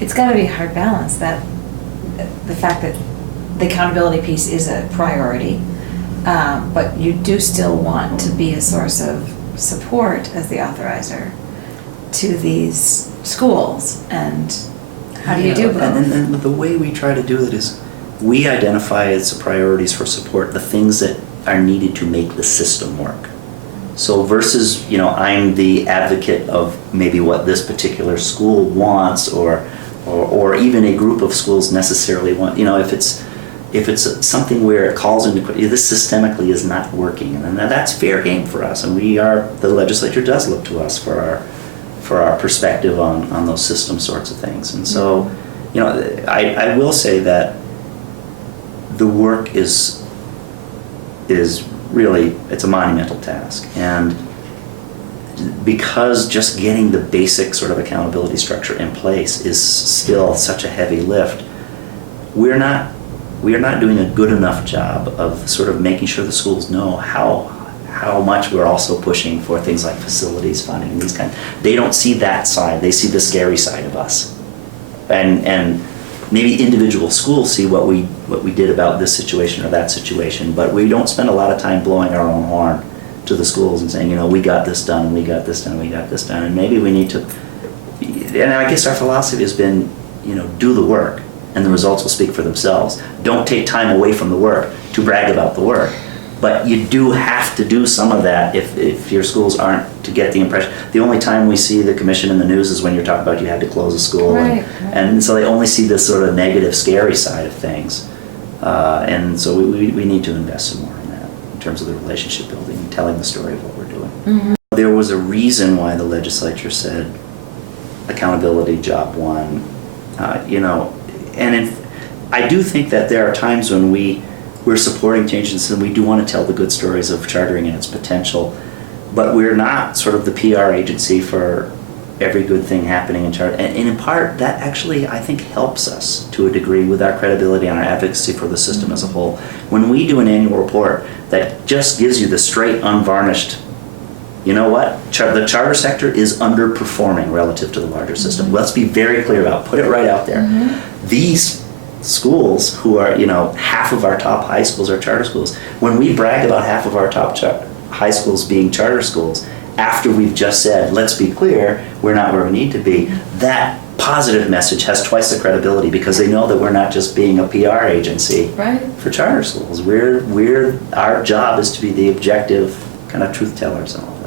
it's got to be a hard balance, that the fact that the accountability piece is a priority, but you do still want to be a source of support as the authorizer to these schools, and how do you do both? And the way we try to do it is we identify as priorities for support the things that are needed to make the system work. So versus, I'm the advocate of maybe what this particular school wants, or even a group of schools necessarily want, if it's something where it calls into this systemically is not working, and that's fair game for us, and the legislature does look to us for our perspective on those system sorts of things. And so, I will say that the work is really, it's a monumental task, and because just getting the basic sort of accountability structure in place is still such a heavy lift, we are not doing a good enough job of sort of making sure the schools know how much we're also pushing for things like facilities funding and these kind. They don't see that side. They see the scary side of us, and maybe individual schools see what we did about this situation or that situation, but we don't spend a lot of time blowing our own horn to the schools and saying, we got this done, and we got this done, and we got this done, and maybe we need to. And I guess our philosophy has been, do the work, and the results will speak for themselves. Don't take time away from the work to brag about the work. But you do have to do some of that if your schools aren't to get the impression. The only time we see the commission in the news is when you're talking about you had to close a school. Right. And so they only see this sort of negative, scary side of things. And so we need to invest some more in that in terms of the relationship building and telling the story of what we're doing. Mm-hmm. There was a reason why the legislature said accountability, job one. I do think that there are times when we're supporting changes and we do want to tell the good stories of chartering and its potential, but we're not sort of the PR agency for every good thing happening in charter. And in part, that actually, I think, helps us to a degree with our credibility and our advocacy for the system as a whole. When we do an annual report that just gives you the straight, unvarnished, the charter sector is underperforming relative to the larger system. Mm-hmm. Let's be very clear about it. Put it right out there. Mm-hmm. These schools who are, half of our top high schools are charter schools. When we brag about half of our top high schools being charter schools, after we've just said, let's be clear, we're not where we need to be, that positive message has twice the credibility because they know that we're not just being a PR agency for charter schools. Our job is to be the objective kind of truth tellers and all.